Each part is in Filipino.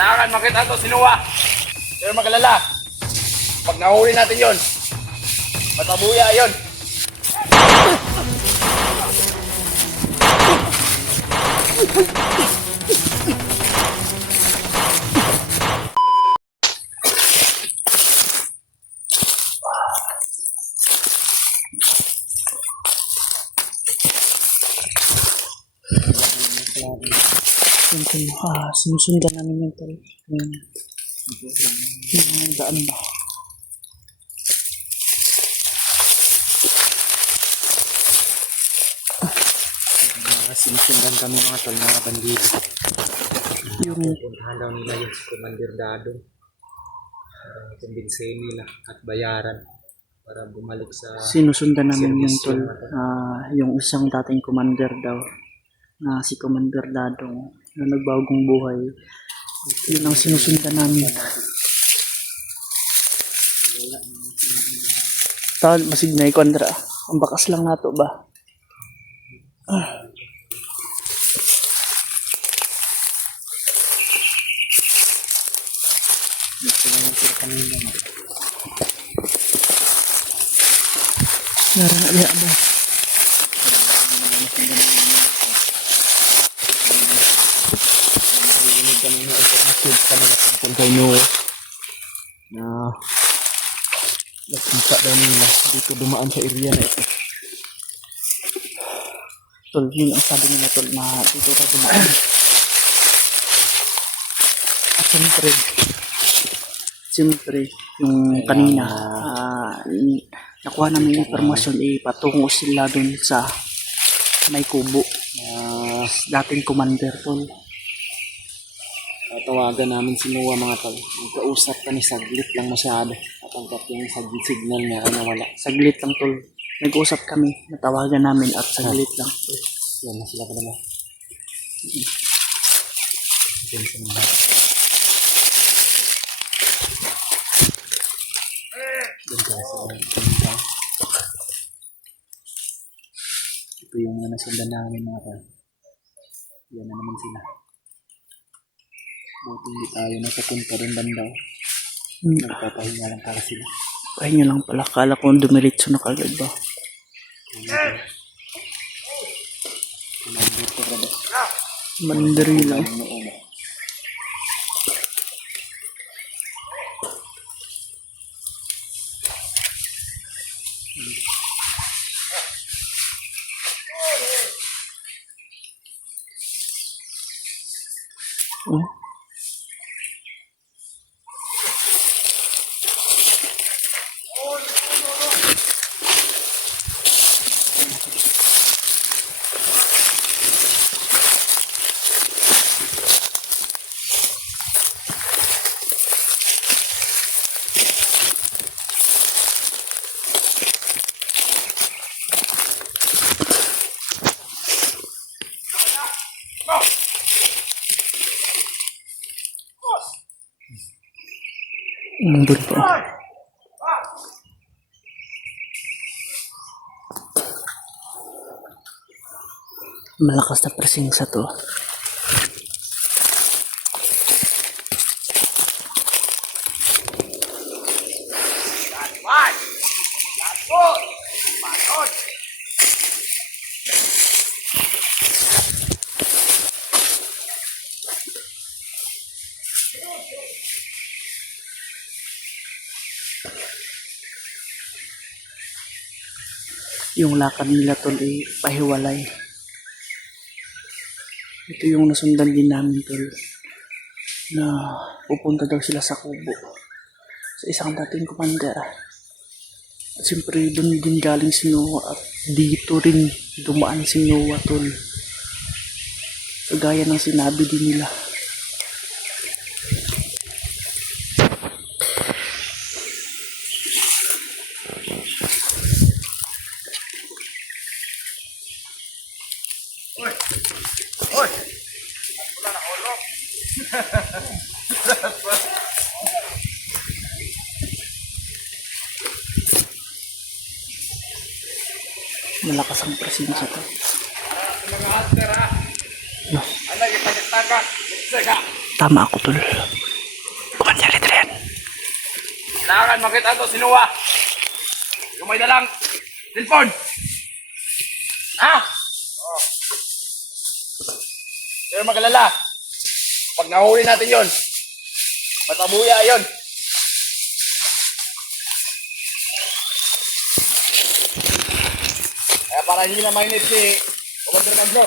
Kailangan makita ito, sinuwa. Pero magalala. Pag nahuli natin yon, matabuya yon. Sinusundan namin yung tol. Yung daan ba? Sinusundan kami mga tol, mga bandido. Yung Puntahan daw nila yung si Commander Dado. Kumbinsahin nila at bayaran para bumalik sa sinusundan namin yung servisyo. tol. Yung isang dating commander daw na si Commander Dadong na nagbagong buhay. Yun ang sinusundan namin. Tawal, masignay kontra. Ang bakas lang nato ba? Narang iya ba? Narinig kami na information kanila tungkol kay Noe na nakita daw nila dito dumaan sa area na ito. Tol, yun ang sabi nila tol na dito tayo dumaan. At siyempre, yung kanina, nakuha namin informasyon, patungo sila dun sa may kubo. Dating commander tol. Tawagan namin si Noah mga tol. Nagkausap kami saglit lang masyado. At ang yung signal niya ay nawala. Saglit lang tol. Nag-usap kami, natawagan namin at saglit lang. Yan na sila pa naman. Yan sa mga. Yan sa mga. Ito yung nasundan namin mga tol. Yan na naman sila. Buti hindi tayo nakapunta rin banda. Nagpapahinga lang para sila. Pahinga lang pala. Kala ko dumiritso na kagad ba? Mandiri lang. Oh. Nandun po. Malakas na pressing sa to. Yung lakad nila tol ay pahiwalay. Ito yung nasundan din namin tol na pupunta daw sila sa kubo sa isang dating commander. At siyempre doon din galing si Noah at dito rin dumaan si Noah tol. Kagaya ng sinabi din nila. Malakas ang presensya to. Mga hunter ha. No. Ano yung pagkataga? Sega. Tama ako, tol. Commander Adrian. Kailangan makita to si Noah. Yung may dalang cellphone. Ha? Oh. Pero magalala. Pag nahuli natin yon, matabuya yon. Kaya para hindi na mainit si Commander Magno,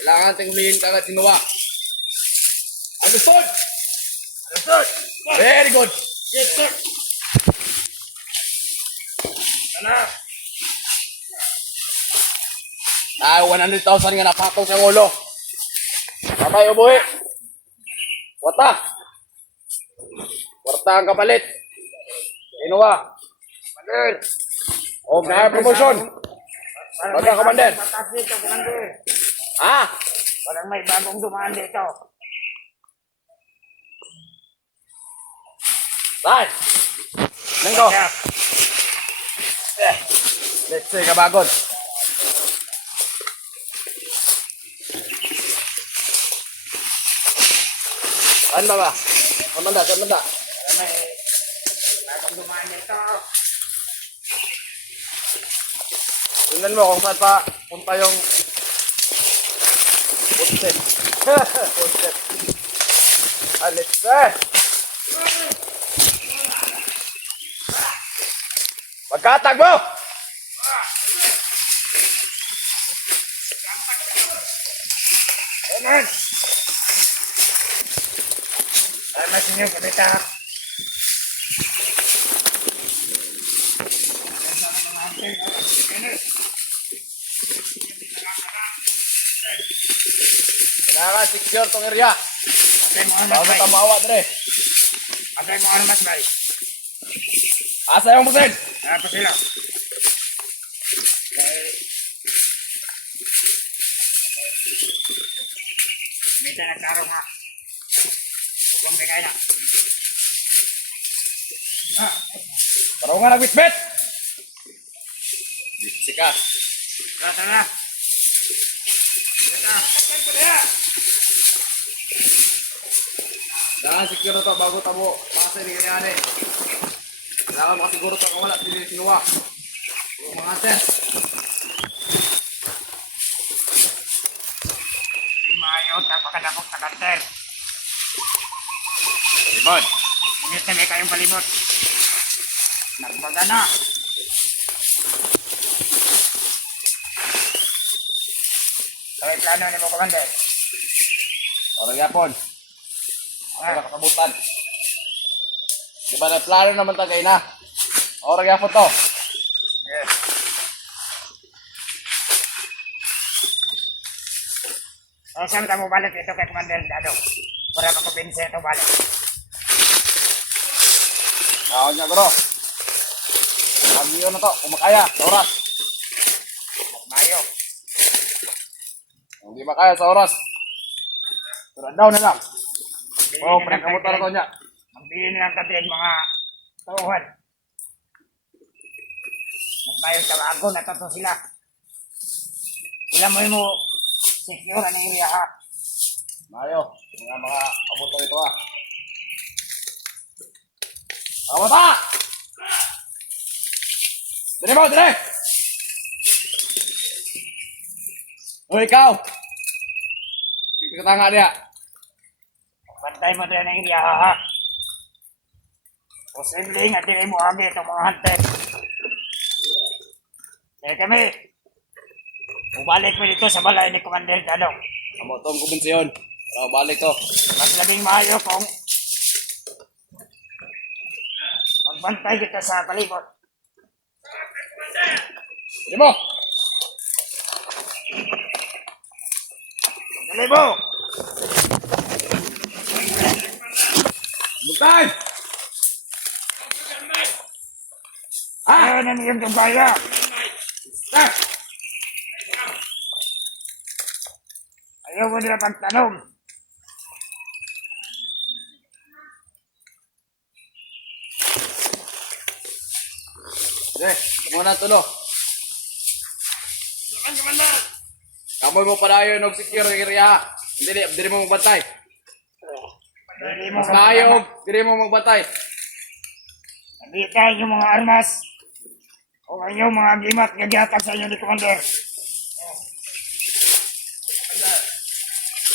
kailangan natin hulihin kagad si Noah. Understood? Understood? Very good. Yes, sir. Ano? Ay, 100,000 nga napatong sa ulo. Patay, ubuhi. Wata. Warta ang kapalit. Inuwa. Commander. O, na promotion. Basta, Commander. Ha? Walang may bagong dumaan dito. Saan? Nangko. Let's see, kabagod. Saan ba? Saan manda? Walang may bagong dumaan dito. Tingnan mo kung saan pa punta yung footstep. Footstep. Let's see. Magkatag mo! Amen! Salamat sa inyo, kabita. Kailangan secure tong area. Asay mo armas, Bago bay. tamawa, dre. Asay mo armas, bay. Asa yung busin? Ano pa sila? Minta nagkarong ha. Bukong bigay na. Parang nga nagwitbit. Biksi ka. Tara, tara. Tara. Kailangan secure na to bago tamo. Baka sa nangyayari. Kailangan makasiguro to kung wala sila sinuwa. Yung mga test. Mayot, napakadakok sa kanter. Limon. Ngunit na may kayong palibot. Nagbaga na. Kaya plano ni mo, Commander. Orang yapon. Ako na kasabutan. Diba na plano naman tagay na. Orang yapon to. Yes. Saan ka mo balik ito kay Commander Dado? Para makabinse ito balik. Ako niya bro. Pag-iyo na to. Kung makaya. Sa oras. Mayo. Kung di makaya sa oras. Turun down na lang. Oh, pinagkamutan na to niya. Magbili nilang katid mga tauhan. Mas mayo sa bago, natato sila. Ilan mo secure ang area ha. Mayo. Mga kabutan ito ah. Kamata! Dali mo, dali! O ikaw! Pagkatanga niya. Bantay mo din ang area ha. Posibleng at hindi mo agi itong mga hunter. Kaya kami, bumalik mo dito sa balay ni Commander Dado. Amo itong kumbensyon. Pero balik to. Mas labing maayo kung magbantay kita sa palibot. Dali mo! Dali mo! Bukay! Ayaw na niyong tumbaya. Ah! Ayaw mo nila pagtanong. Sige, muna tulo. Kamoy mo pa na yun og secure area. Dili mo magbantay. Hindi mo Mas maayog, dili mo magbantay. Nandita yung mga armas. O inyong mga gimat gagyatag sa inyo ni Commander.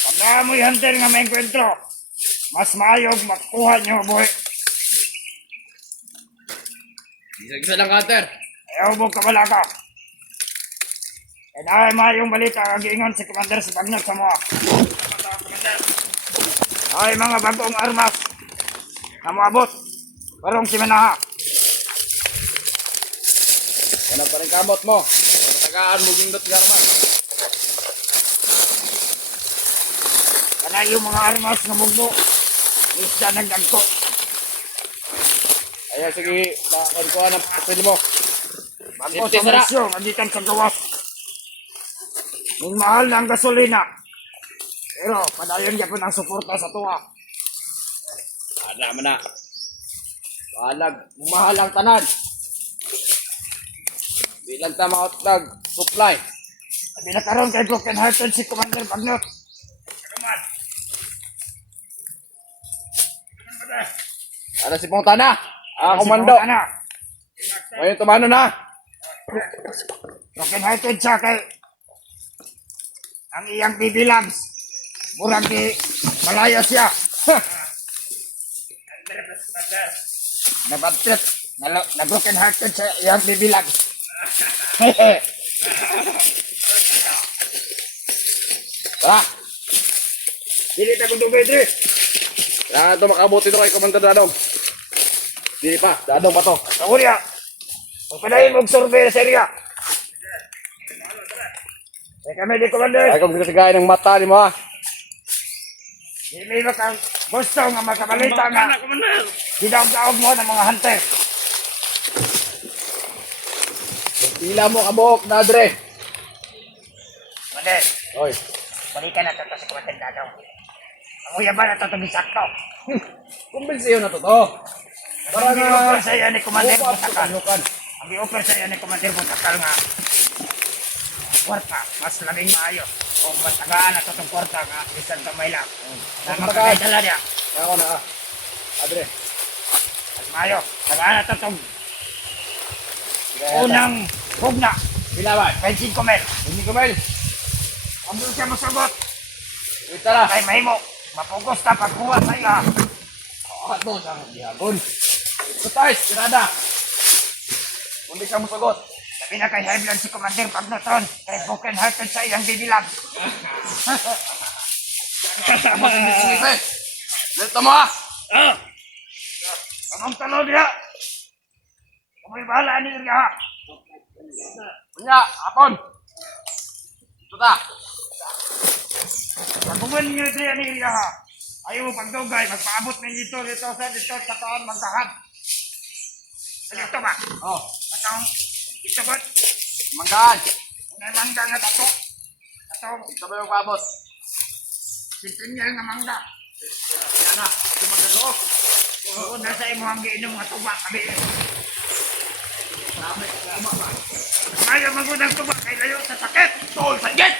Pagka mo'y hunter nga may enkwentro, mas maayog makuha niyo buhay. Isa lang cutter. Ayaw mo kabala ka. Kaya na mayong balita kagingon si Commander sa Bagnot sa mga. Ay mga bagong armas na moabot. Barong si Manaha. Ano pa rin kamot mo? Tagaan mo gindot garman. Kana yung mga armas na mugbo. Isda nagdagko. Ayan, sige, pakunkuha ng pasil mo. Bago sa presyo, magitan sa gawas. Yung mahal ng gasolina. Pero padayon niya po ng suporta sa tuwa. Ana man na. Balag, mahal ang tanan. Bilang tama nag supply. Sabi na karoon kay Broken Hearted si Commander Bagnot. Ano si Pontana? Komando. Ana, Ngayon tumano na. Broken Hearted siya kay ang iyang bibilams. Murang di malaya siya. Nababtrip. Na Broken Hearted siya iyang bibilams. Tara. Dili ta kung dugay dre. Kailangan ito makabuti ito kay Commander Dadong. Hindi pa, Dadong pa to. Kaurya. Kung panahin mong survey sa area. Eh kami di Commander. Ay kung sinasigayin ng mata ni mo ha. Hindi ba kang gusto nga makabalita nga gidaog-daog mo ng mga hunter. Pila mo kabuhok na Dre. Commander, Oy. balikan na ito si Commander Dadong. Ang uyaban na ito sakto. Kumbinsiyo na to to. Ang i-offer sa iyo ni Commander Bukas Butakal. kanukan. Ang i-offer sa iyo ni Commander Butakal nga kwarta, mas labing maayo. O mas tagaan na itong kwarta nga bisan kamay lang. Na makakay dala niya. Ako na Adre. Mas maayo. Tagaan na itong unang hugna. Pila ba? 25 mil. Hindi ko mail. Ang doon siya masagot. Wait tara. Kay mahimo. Mapugos na pagkuha sa iya. Ato sa diagon. Patay, tirada. Hindi ka mo sagot. Sabi na kay Highland si Commander Pagnotron. Kay Broken Hearted sa iyang bibilang. Sige. Dito mo ha. Amang talo niya. Kumoy bahala ni Irya. Punya, apon. Ito ta. Pagkuman niyo siya ni Irya. Ayaw mo pagdugay. Magpaabot ninyo dito sa taon magkahan. Dito ba? Oh, Atong ito ba? manggaan. May mangga nga dato. Atong Ito ba yung pabot? sintinyal nga mangga. Yan na. Ito magdalo. Oo, nasa imo ang giinom nga tuba. Kabi. Ayaw magunang tuba. Kay layo sa sakit. Tol, sagit.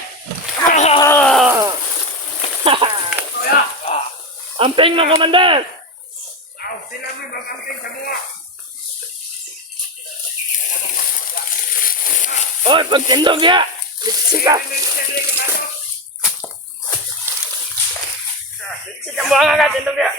Toya. Amping mo, Commander! Aw, sila may magamping sa buwa. Oy, pagtindog ya! Sika! Sika mo ang agad, tindog ya!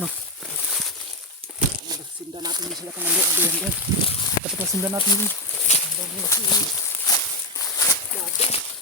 No? Sinda natin na sila kamali. Ayan, ayan. Dapat masindan natin yun. Grabe.